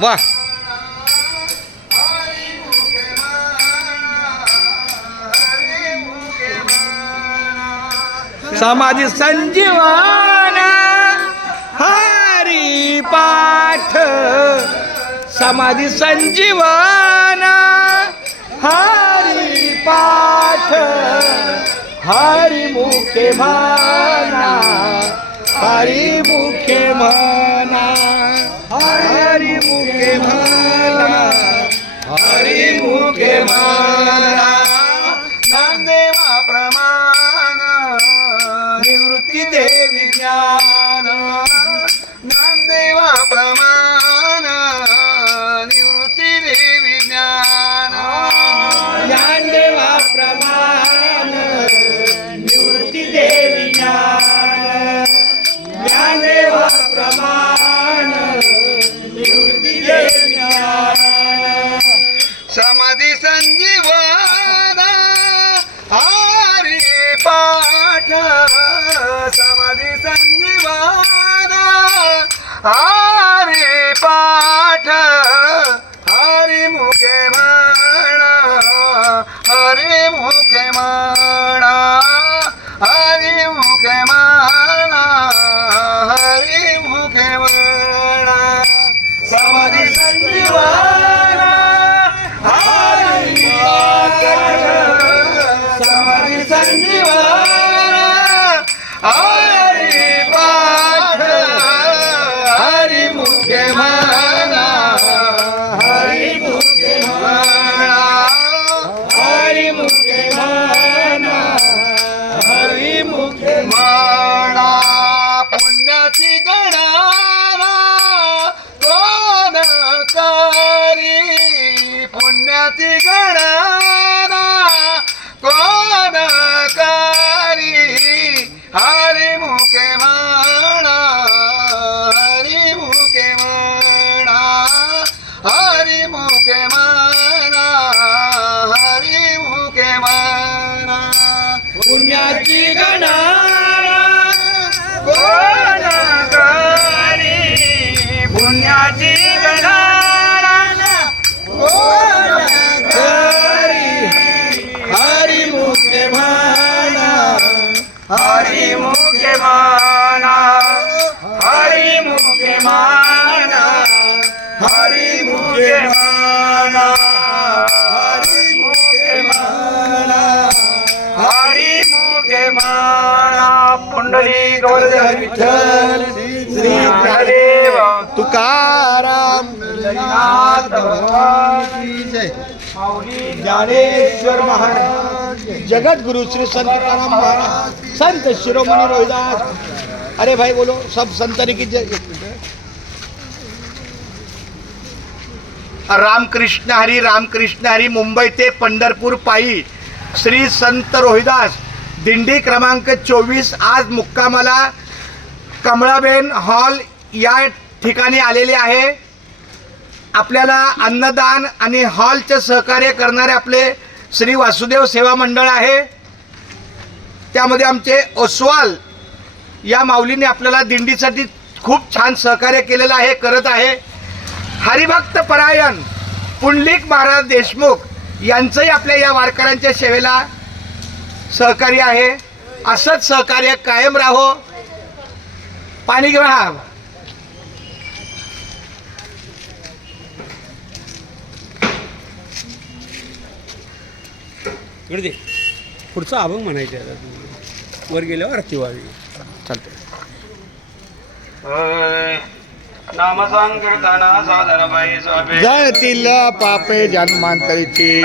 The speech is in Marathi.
वा. समाधी संजीवन हरी पाठ, समाधी संजीवन हरी पाठ, हरी मुखे म्हणा, हरी मुखे म्हणा, हरी मुखे म्हणा, हरी मुखे म्हणा. नामदेवा प्रमाण निवृत्ती दे विज्ञान, नामदेवा प्रमाण निवृत्ती दे विज्ञान, ज्ञानदेवा प्रमाण निवृत्ती दे विज्ञान, ज्ञानदेवा प्रमाण निवृत्ती दे विज्ञान. समाधी संजीवन हरी पाठ, समाधी संजीवन हरी पाठ, हरी मुखे म्हणा, हरी मुखे म्हणा, हरी मुखे म्हणा, हरी मुखे म्हणा. समाधी संजीवन हरी पाठ, समाधी संजीवन हरी पाठ, हरी मुखे म्हणा, हरी मुखे म्हणा, हरी मुखे म्हणा, हरी मुखे म्हणा. पुण्याची गणना कोण करी, पुण्याची गणना कोण करी, हरी मुखे म्हणा, हरी मुखे म्हणा, हरी मुखे म्हणा, हरी मुखे म्हणा. पुण्याची गणना कोण करी, पुण्याची गणना कोण करी, हरी मुखे म्हणा, हरी मुखे म्हणा, हरी मुखे म्हणा, हरी मुखे म्हणा, हरी मुखे म्हणा, हरी मुखे म्हणा. पुंडलिक वरद विठ्ठल श्री ज्ञानदेव तुकाराम नाथ भगवान की जय. माऊली ज्ञानेश्वर महाराज, जगतगुरु श्री संत तुकाराम महाराज, संत शिरोमणी रोहिदास. अरे भाई बोलो सब संतांनी की जय. रामकृष्ण हरी, रामकृष्ण हरी. मुंबई ते पंढरपूर पायी श्री संत रोहिदास दिंडी क्रमांक 24 आज मुक्कामाला कमळाबेन हॉल या ठिकाणी आलेले आहे. आपल्याला अन्नदान आणि हॉलचे सहकार्य करणारे आपले श्री वासुदेव सेवा मंडळ आहे. त्यामध्ये आमचे ओसवाल या माऊलीने आपल्याला दिंडीसाठी खूप छान सहकार्य केलेलं आहे, करत आहे. हरिभक्त परायण पुंडलिक महाराज देशमुख यांचंही आपल्या या वारकऱ्यांच्या सेवेला सहकार्य आहे. असंच सहकार्य कायम राहो. पाणी घेऊन हा. पुढचा अभंग म्हणायचे वर गेल्यावर आरती व्हावी. चालते. नाम संकीर्तन साधन बाई स्वामी जळतील पापे जन्मांतरीची.